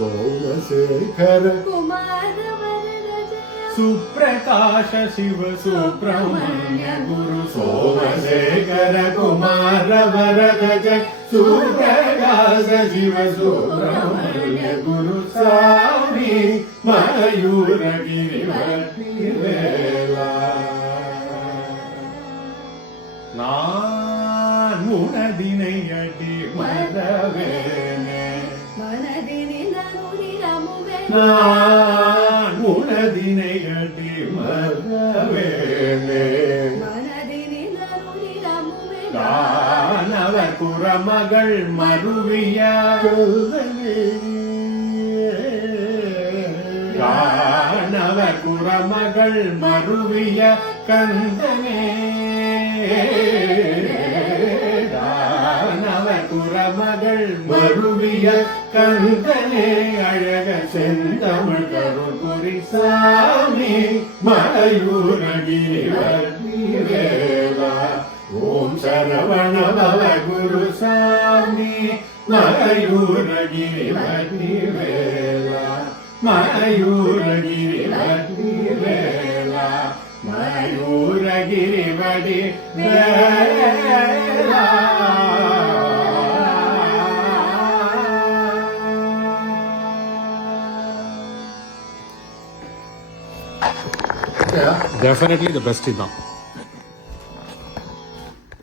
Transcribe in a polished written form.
ಸೋಮಶೇಖರ ಸುಪ್ರಕಾಶ ಶಿವ ಸುಬ್ರಹ್ಮಣ್ಯ ಗುರು ಸೋಮಶೇಖರ ಕುಮಾರ ವರದ ಜಯ ಸುಪ್ರಕಾಶ ಶಿವ ಸುಬ್ರಹ್ಮಣ್ಯ ಗುರು ಸ್ವಾಮಿ ಮಯೂರಗಿರಿ நான் உனதினையடி மறவேனே நான் உனதினையடி மறவேனே தானவர் குறமகள் மருவிய தானவர் குறமகள் மருவிய கந்தனே தானவர் குறமகள் மருவிய கந்தனே அழக செந்தமிழ் கருள் குறி சாமி மயூரகிரி வேலா ஓம் சரவண பவ குரு சாமி மயூரகிரி வேலா மயூரகிரி வேலா மயூரகிரி வடி வேலா. Definitely the best in now.